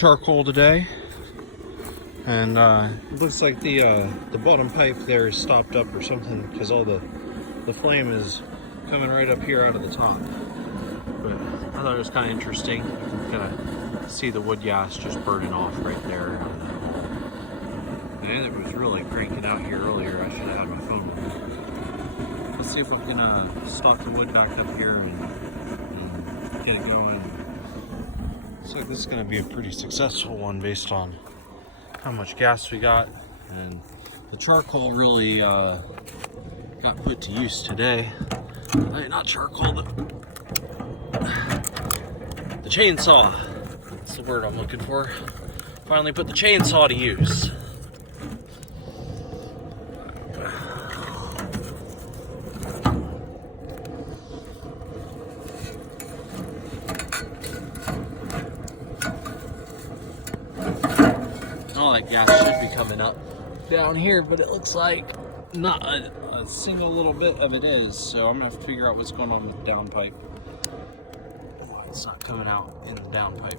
charcoal today, and it looks like the bottom pipe there is stopped up or something because all the flame is coming right up here out of the top. But I thought it was kind of interesting. You can kind of see the wood gas just burning off right there. And it was really cranking out here earlier. I should have had my phone with me. Let's see if I'm gonna stock the wood back up here and get it going. Looks like this is gonna be a pretty successful one based on how much gas we got, and the charcoal really got put to use today. Not charcoal, the chainsaw. That's the word I'm looking for. Finally put the chainsaw to use. All that gas should be coming up down here, but it looks like not a single little bit of it is. So I'm gonna have to figure out what's going on with the downpipe. Why it's not coming out in the downpipe.